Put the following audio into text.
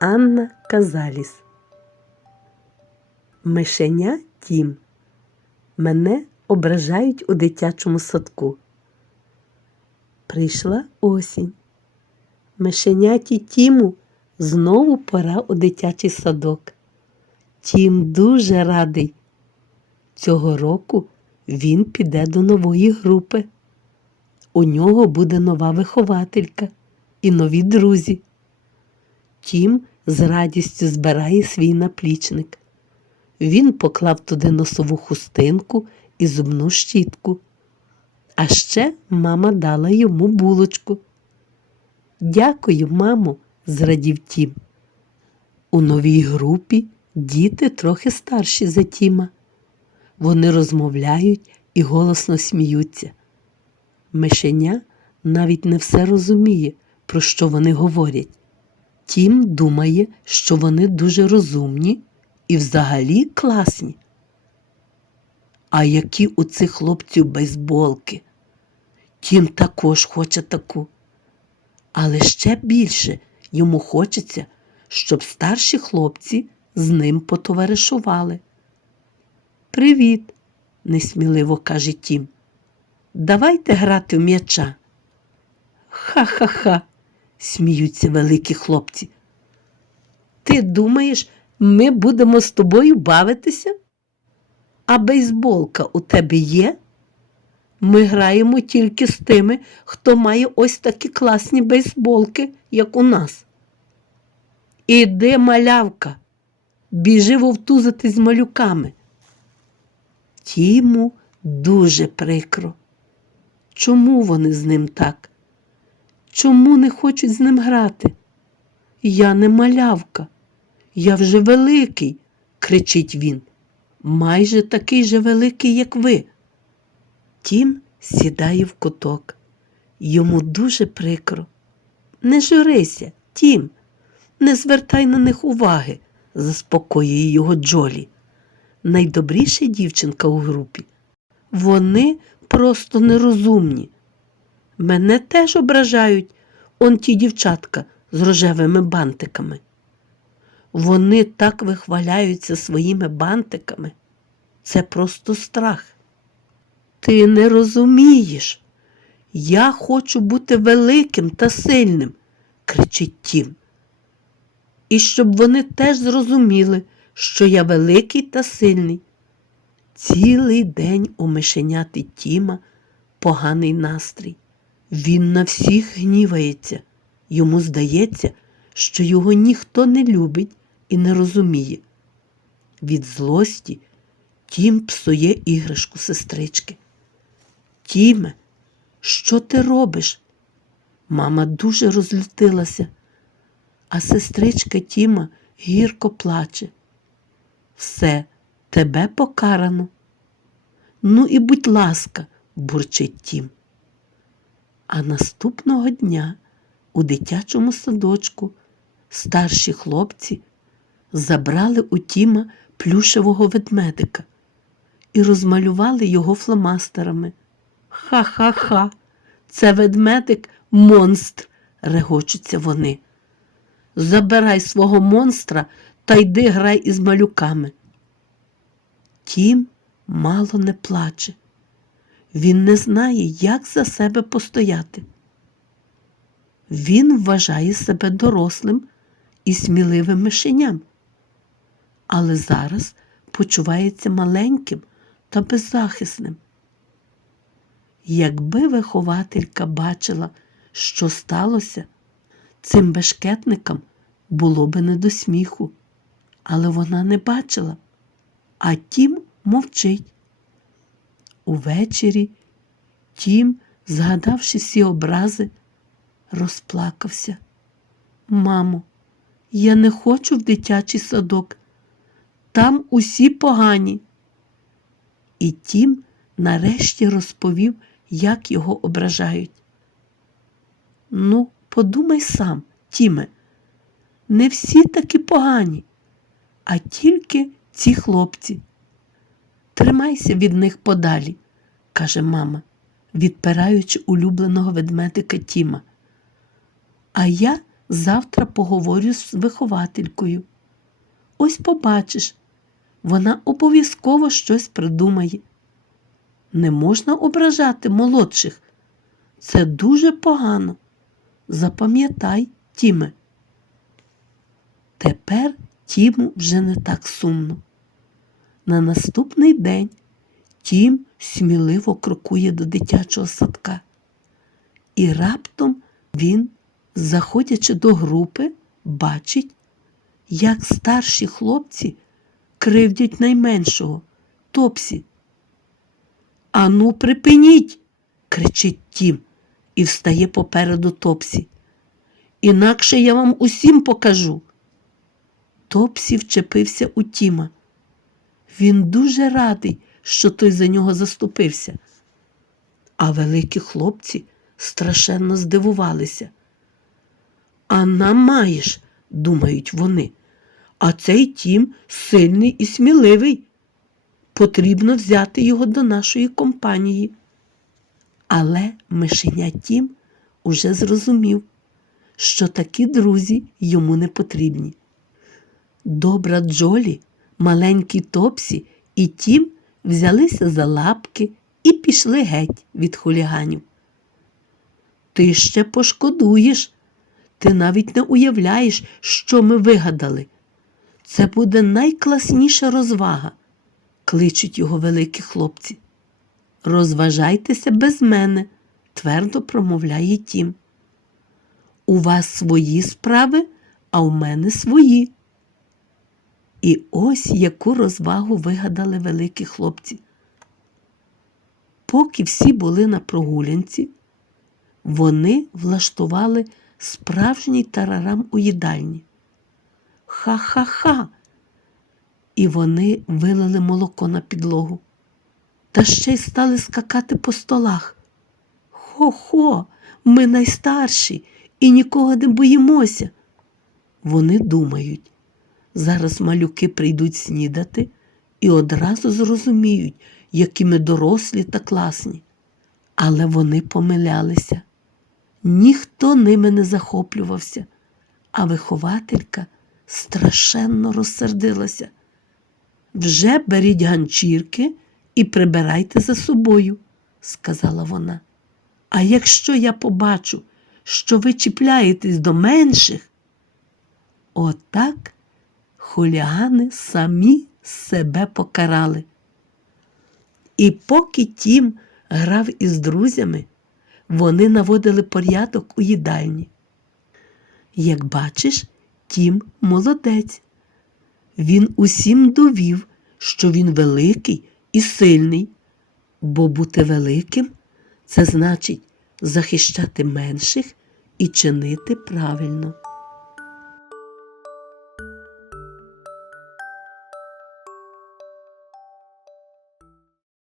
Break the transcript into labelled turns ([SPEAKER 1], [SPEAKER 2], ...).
[SPEAKER 1] Анна Казаліс. Мишеня Тім. Мене ображають у дитячому садку. Прийшла осінь. Мишеняті Тіму знову пора у дитячий садок. Тім дуже радий. Цього року він піде до нової групи. У нього буде нова вихователька і нові друзі. Тім з радістю збирає свій наплічник. Він поклав туди носову хустинку і зубну щітку. А ще мама дала йому булочку. Дякую, мамо, зрадів Тім. У новій групі діти трохи старші за Тіма. Вони розмовляють і голосно сміються. Мишеня навіть не все розуміє, про що вони говорять. Тім думає, що вони дуже розумні і взагалі класні. А які у цих хлопців бейсболки? Тім також хоче таку. Але ще більше йому хочеться, щоб старші хлопці з ним потоваришували. Привіт, несміливо каже Тім. Давайте грати в м'яча. Ха-ха-ха, сміються великі хлопці. Ти думаєш, ми будемо з тобою бавитися? А бейсболка у тебе є? Ми граємо тільки з тими, хто має ось такі класні бейсболки, як у нас. Іди, малявка, біжи вовтузити з малюками. Тіму дуже прикро. Чому вони з ним так? Чому не хочуть з ним грати? Я не малявка, я вже великий, кричить він. Майже такий же великий, як ви. Тім сідає в куток. Йому дуже прикро. Не журися, Тім, не звертай на них уваги, заспокоює його Джолі. Найдобріша дівчинка у групі. Вони просто нерозумні. Мене теж ображають он ті дівчатка з рожевими бантиками. Вони так вихваляються своїми бантиками. Це просто страх. Ти не розумієш. Я хочу бути великим та сильним, кричить Тім. І щоб вони теж зрозуміли, що я великий та сильний. Цілий день у мишеняти Тіма поганий настрій. Він на всіх гнівається. Йому здається, що його ніхто не любить і не розуміє. Від злості Тім псує іграшку сестрички. Тіме, що ти робиш? Мама дуже розлютилася, а сестричка Тіма гірко плаче. Все, тебе покарано. Ну і будь ласка, бурчить Тім. А наступного дня у дитячому садочку старші хлопці забрали у Тіма плюшевого ведмедика і розмалювали його фломастерами. Ха-ха-ха, це ведмедик монстр, регочуться вони. Забирай свого монстра та йди грай із малюками. Тім мало не плаче. Він не знає, як за себе постояти. Він вважає себе дорослим і сміливим мишеням, але зараз почувається маленьким та беззахисним. Якби вихователька бачила, що сталося, цим бешкетникам було би не до сміху, але вона не бачила, а тім мовчить. Увечері тім, згадавши всі образи, розплакався. Мамо, я не хочу в дитячий садок. Там усі погані. І тім нарешті розповів, як його ображають. Ну, подумай сам, Тіме, не всі такі погані, а тільки ці хлопці. Тримайся від них подалі, каже мама, відпираючи улюбленого ведмедика Тіма. А я Завтра поговорю з вихователькою. Ось побачиш, вона обов'язково щось придумає. Не можна ображати молодших. Це дуже погано. Запам'ятай, Тіме. Тепер Тіму вже не так сумно. На наступний день Тім сміливо крокує до дитячого садка. І раптом він, заходячи до групи, бачить, як старші хлопці кривдять найменшого Топсі. Ану, припиніть, кричить Тім і встає попереду Топсі. Інакше я вам усім покажу. Топсі вчепився у Тіма. Він дуже радий, що той за нього заступився. А великі хлопці страшенно здивувалися. А нам маєш, думають вони, а цей тім сильний і сміливий. Потрібно взяти його до нашої компанії. Але мишеня Тім уже зрозумів, що такі друзі йому не потрібні. Добра Джолі, маленький Топсі і Тім взялися за лапки і пішли геть від хуліганів. Ти ще пошкодуєш. Ти навіть не уявляєш, що ми вигадали. Це буде найкласніша розвага, кличуть його великі хлопці. Розважайтеся без мене, твердо промовляє Тім. У вас свої справи, а у мене свої. І ось яку розвагу вигадали великі хлопці. Поки всі були на прогулянці, вони влаштували справжній тарарам у їдальні. Ха-ха-ха. І вони вилили молоко на підлогу. Та ще й стали скакати по столах. Хо-хо, ми найстарші і нікого не боїмося. Вони думають, зараз малюки прийдуть снідати і одразу зрозуміють, які ми дорослі та класні. Але вони помилялися. Ніхто ними не захоплювався, а вихователька страшенно розсердилася. Вже беріть ганчірки і прибирайте за собою, сказала вона. А якщо я побачу, що ви чіпляєтесь до менших, отак хулігани самі себе покарали. І поки Тім грав із друзями, вони наводили порядок у їдальні. Як бачиш, Тім молодець. Він усім довів, що він великий і сильний, бо бути великим це значить захищати менших і чинити правильно.